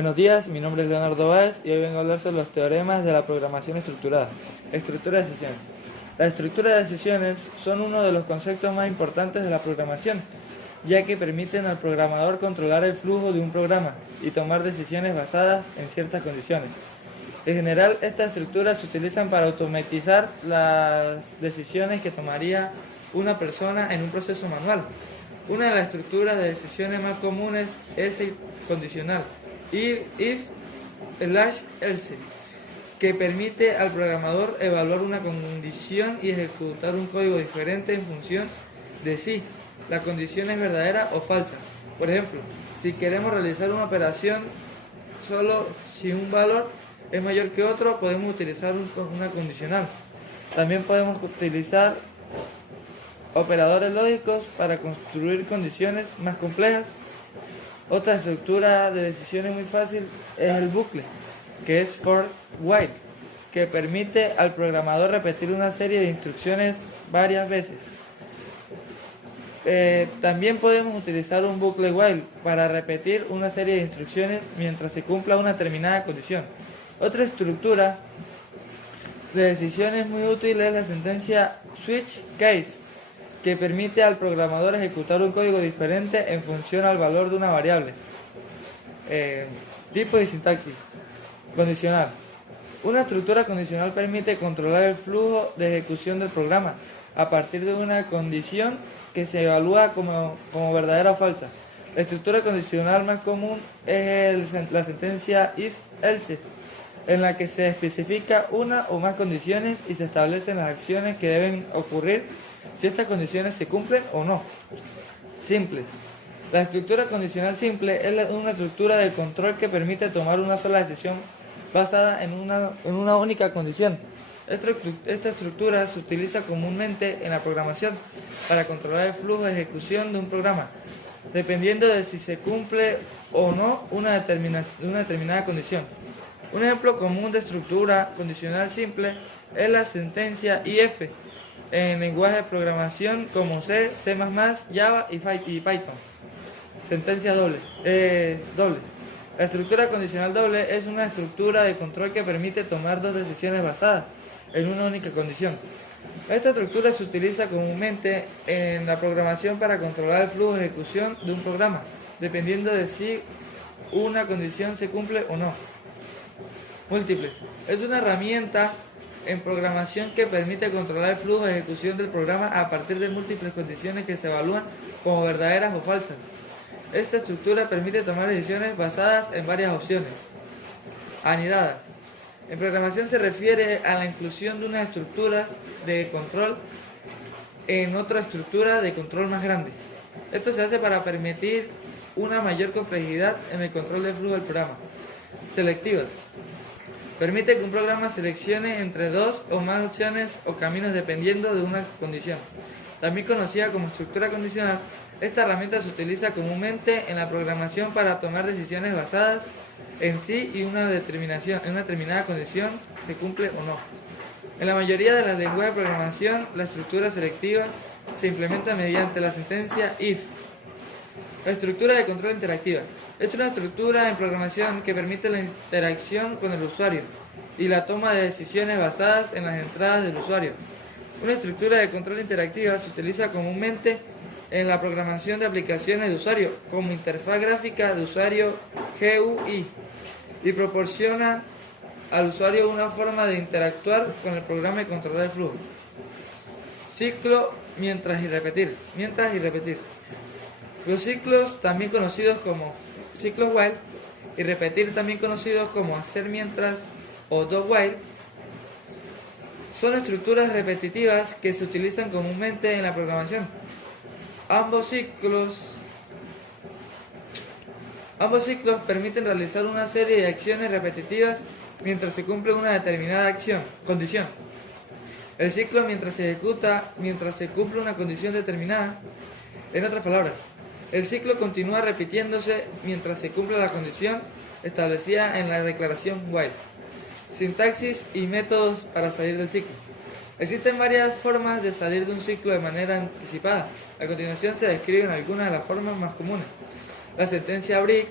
Buenos días, mi nombre es Leonardo Báez y hoy vengo a hablar sobre los teoremas de la programación estructurada. Estructura de sesiones. La estructura de sesiones son uno de los conceptos más importantes de la programación, ya que permiten al programador controlar el flujo de un programa y tomar decisiones basadas en ciertas condiciones. En general, estas estructuras se utilizan para automatizar las decisiones que tomaría una persona en un proceso manual. Una de las estructuras de decisiones más comunes es el condicional, if/else, que permite al programador evaluar una condición y ejecutar un código diferente en función de si la condición es verdadera o falsa. Por ejemplo, si queremos realizar una operación solo si un valor es mayor que otro, podemos utilizar una condicional. También podemos utilizar operadores lógicos para construir condiciones más complejas. Otra estructura de decisiones muy fácil es el bucle, que es for while, que permite al programador repetir una serie de instrucciones varias veces. También podemos utilizar un bucle while para repetir una serie de instrucciones mientras se cumpla una determinada condición. Otra estructura de decisiones muy útil es la sentencia switch case, que permite al programador ejecutar un código diferente en función al valor de una variable. Tipo y sintaxis. Condicional. Una estructura condicional permite controlar el flujo de ejecución del programa a partir de una condición que se evalúa como verdadera o falsa. La estructura condicional más común es la sentencia if/else, en la que se especifica una o más condiciones y se establecen las acciones que deben ocurrir si estas condiciones se cumplen o no. Simples. La estructura condicional simple es una estructura de control que permite tomar una sola decisión basada en una única condición. Esta estructura se utiliza comúnmente en la programación para controlar el flujo de ejecución de un programa, dependiendo de si se cumple o no una determinada condición. Un ejemplo común de estructura condicional simple es la sentencia if en lenguajes de programación como C, C++, Java y Python. Sentencia doble. La estructura condicional doble es una estructura de control que permite tomar dos decisiones basadas en una única condición. Esta estructura se utiliza comúnmente en la programación para controlar el flujo de ejecución de un programa, dependiendo de si una condición se cumple o no. Múltiples. Es una herramienta en programación que permite controlar el flujo de ejecución del programa a partir de múltiples condiciones que se evalúan como verdaderas o falsas. Esta estructura permite tomar decisiones basadas en varias opciones. Anidadas. En programación se refiere a la inclusión de unas estructuras de control en otra estructura de control más grande. Esto se hace para permitir una mayor complejidad en el control del flujo del programa. Selectivas. Permite que un programa seleccione entre dos o más opciones o caminos dependiendo de una condición. También conocida como estructura condicional, esta herramienta se utiliza comúnmente en la programación para tomar decisiones basadas en si y una determinada condición se cumple o no. En la mayoría de las lenguajes de programación, la estructura selectiva se implementa mediante la sentencia if. La estructura de control interactiva. Es una estructura en programación que permite la interacción con el usuario y la toma de decisiones basadas en las entradas del usuario. Una estructura de control interactiva se utiliza comúnmente en la programación de aplicaciones de usuario, como interfaz gráfica de usuario GUI, y proporciona al usuario una forma de interactuar con el programa y controlar el flujo. Ciclo mientras y repetir. Los ciclos, también conocidos como ciclos while, y repetir, también conocidos como hacer mientras o do while, son estructuras repetitivas que se utilizan comúnmente en la programación. Ambos ciclos permiten realizar una serie de acciones repetitivas mientras se cumple una determinada condición. El ciclo mientras se ejecuta mientras se cumple una condición determinada. En otras palabras, el ciclo continúa repitiéndose mientras se cumple la condición establecida en la declaración while. Sintaxis y métodos para salir del ciclo. Existen varias formas de salir de un ciclo de manera anticipada. A continuación se describen algunas de las formas más comunes. La sentencia break,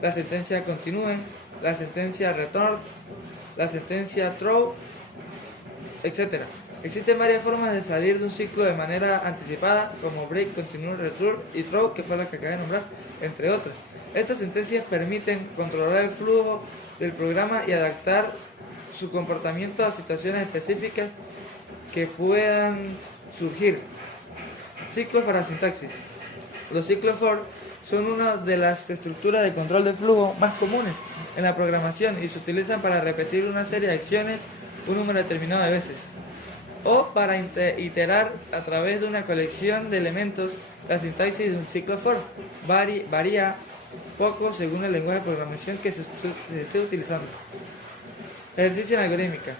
la sentencia continue, la sentencia return, la sentencia throw, etc. Existen varias formas de salir de un ciclo de manera anticipada, como break, continue, return y throw, que fue la que acabé de nombrar, entre otras. Estas sentencias permiten controlar el flujo del programa y adaptar su comportamiento a situaciones específicas que puedan surgir. Ciclos para sintaxis. Los ciclos for son una de las estructuras de control de flujo más comunes en la programación y se utilizan para repetir una serie de acciones un número determinado de veces o para iterar a través de una colección de elementos. La sintaxis de un ciclo for varía poco según el lenguaje de programación que se esté utilizando. Ejercicio en algorítmica.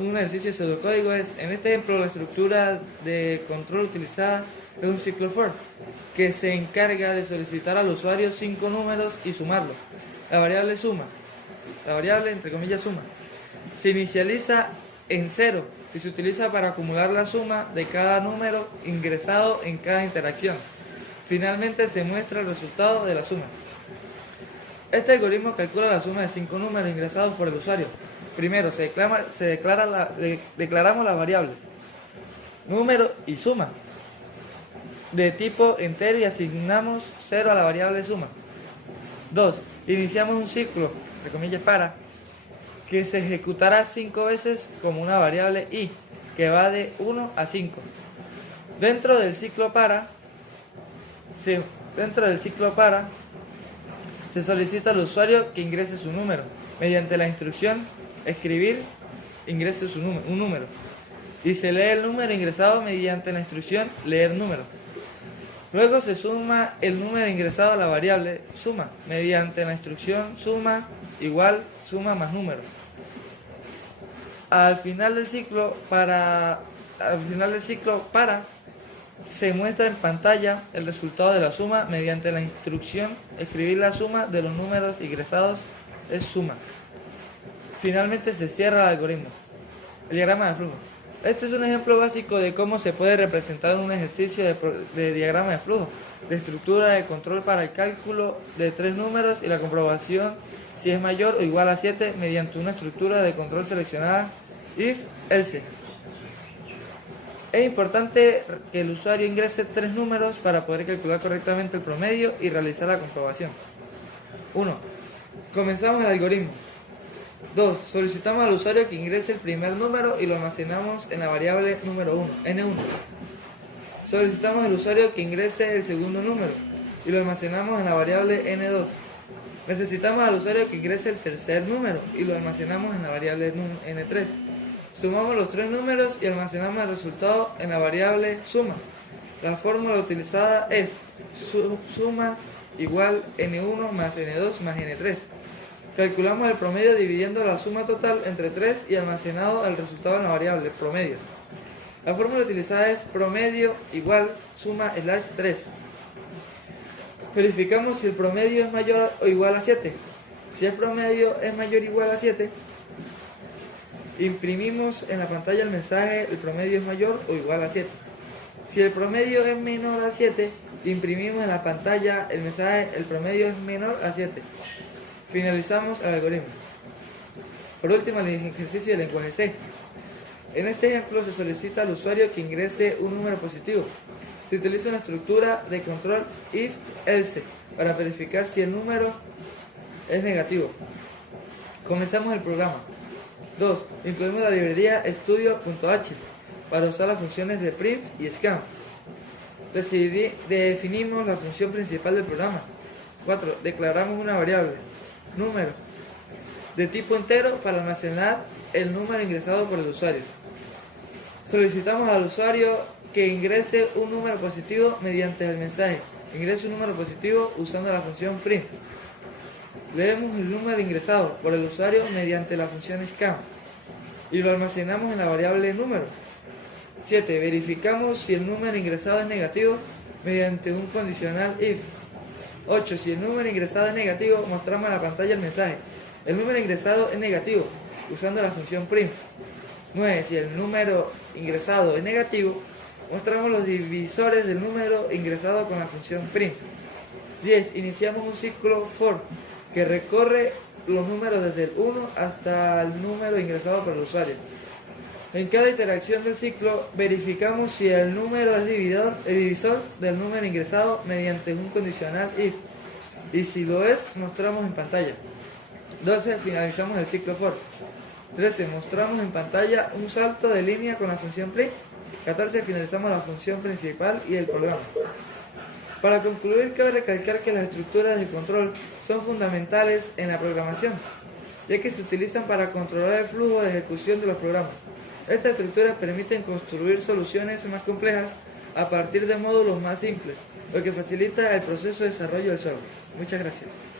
Un ejercicio de pseudocódigo es, en este ejemplo, la estructura de control utilizada es un ciclo for que se encarga de solicitar al usuario 5 números y sumarlos. La variable suma, la variable entre comillas suma, se inicializa en 0 y se utiliza para acumular la suma de cada número ingresado en cada interacción. Finalmente se muestra el resultado de la suma. Este algoritmo calcula la suma de 5 números ingresados por el usuario. Primero declaramos las variables número y suma de tipo entero y asignamos 0 a la variable suma. 2. Iniciamos un ciclo, entre comillas para, que se ejecutará 5 veces como una variable i, que va de 1 a 5. Dentro del ciclo para se solicita al usuario que ingrese su número. Mediante la instrucción escribir, ingrese un número. Y se lee el número ingresado mediante la instrucción leer número. Luego se suma el número ingresado a la variable suma mediante la instrucción suma igual suma más número. Al final del ciclo para se muestra en pantalla el resultado de la suma mediante la instrucción escribir la suma de los números ingresados es suma. Finalmente se cierra el algoritmo. El diagrama de flujo. Este es un ejemplo básico de cómo se puede representar un ejercicio de diagrama de flujo, de estructura de control para el cálculo de 3 números y la comprobación si es mayor o igual a 7 mediante una estructura de control seleccionada if else. Es importante que el usuario ingrese 3 números para poder calcular correctamente el promedio y realizar la comprobación. 1. Comenzamos el algoritmo. 2. Solicitamos al usuario que ingrese el primer número y lo almacenamos en la variable número 1, n1. Solicitamos al usuario que ingrese el segundo número y lo almacenamos en la variable n2. Necesitamos al usuario que ingrese el tercer número y lo almacenamos en la variable n3. Sumamos los 3 números y almacenamos el resultado en la variable suma. La fórmula utilizada es suma igual n1 más n2 más n3. Calculamos el promedio dividiendo la suma total entre 3 y almacenado el resultado en la variable promedio. La fórmula utilizada es promedio igual suma slash 3. Verificamos si el promedio es mayor o igual a 7. Si el promedio es mayor o igual a 7, imprimimos en la pantalla el mensaje el promedio es mayor o igual a 7. Si el promedio es menor a 7, imprimimos en la pantalla el mensaje el promedio es menor a 7. Finalizamos el algoritmo. Por último, el ejercicio del lenguaje C. En este ejemplo se solicita al usuario que ingrese un número positivo. Se utiliza una estructura de control if else para verificar si el número es negativo. Comenzamos el programa. 2. Incluimos la librería studio.h para usar las funciones de print y scan. Definimos la función principal del programa. 4. Declaramos una variable número de tipo entero para almacenar el número ingresado por el usuario. Solicitamos al usuario que ingrese un número positivo mediante el mensaje ingrese un número positivo usando la función print. Leemos el número ingresado por el usuario mediante la función scan y lo almacenamos en la variable número. 7. Verificamos si el número ingresado es negativo mediante un condicional if. 8. Si el número ingresado es negativo, mostramos en la pantalla el mensaje el número ingresado es negativo usando la función print. 9. Si el número ingresado es negativo, mostramos los divisores del número ingresado con la función print. 10. Iniciamos un ciclo for que recorre los números desde el 1 hasta el número ingresado por el usuario. En cada interacción del ciclo verificamos si el número es divisor del número ingresado mediante un condicional if, y si lo es, mostramos en pantalla. 12. Finalizamos el ciclo for. 13. Mostramos en pantalla un salto de línea con la función print. 14. Finalizamos la función principal y el programa. Para concluir, cabe recalcar que las estructuras de control son fundamentales en la programación, ya que se utilizan para controlar el flujo de ejecución de los programas. Estas estructuras permiten construir soluciones más complejas a partir de módulos más simples, lo que facilita el proceso de desarrollo del software. Muchas gracias.